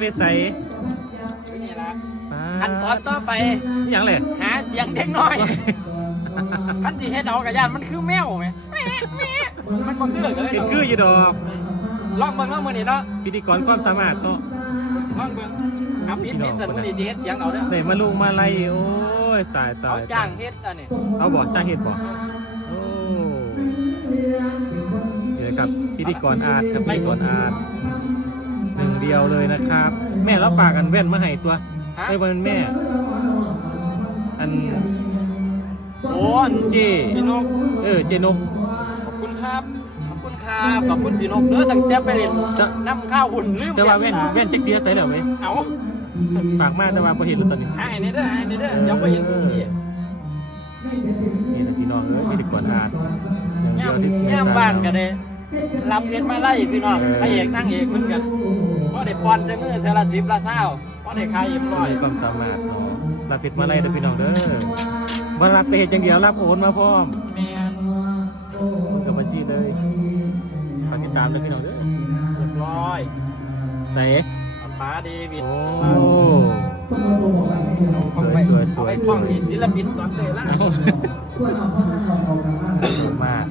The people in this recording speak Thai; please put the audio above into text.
ไปใส่ นี่ละขั้นตอนต่อไป อย่างไร หาเสียงเด็กน้อยขั้นที่เฮ็ดเอากระยานมันคือแมวไหมมันบ่คือเลย เป็นคืออยู่ดอก ลองเบิ่งมือนี่เนาะ พิธีกรความสามารถเนาะ ลองเบิ่งเอาปิดสันมือนี่สิเฮ็ดเสียงเอาเด้อ ได้มาลูกมาไล่โอ้ยตาย เอาจ้างเฮ็ดอันนี้ เอาบ่จ้างเฮ็ดบ่โอ้เดี๋ยวครับพิธีกรอาร์ตครับพิธีกรอาร์ตหนึ่งเดียวเลยนะครับ แม่เราฝากกันแว่นมาให้ตัวไอ้วันแม่อัน โอ้น เจ พี่นก เจนก ขอบคุณครับขอบคุณครับขอบคุณพี่นกเด้อตั้งแต่ไปเล่นน้ำข้าวหุ่นลืม แต่ว่าแว่นเจ๊กเสียใส่แล้วไหม เอา ฝากมากแต่ว่าพอเห็นแล้วตอนนี้ หายนี่เด้อเดี๋ยวไปเห็นนี่ นี่นะพี่น้องพิธีกรอาร์ตอย่างเดียวที่ ย่ามบ้านกันเลยรับเงินมาไล่พี่น้องพระเอกนั่งเอกเหมือนกันเพราะได้ปอนเสมือเทอละ10ละ20เพราะได้ขายเอ็มร้อย มีความสามารถเนาะรับผิดมาไล่เด้อพี่น้องเด้อมารับไปเฮ็ดอย่างเดียวรับโอนมาพร้อม แมน กับบัญชีเลยฝากติดตามด้วยพี่น้องเด้อ เรียบร้อย ไหน ป๋าเดวิด โอ้ เอาไป สวย เอาไปฟ้องศิลปินก่อนเลยละ มาก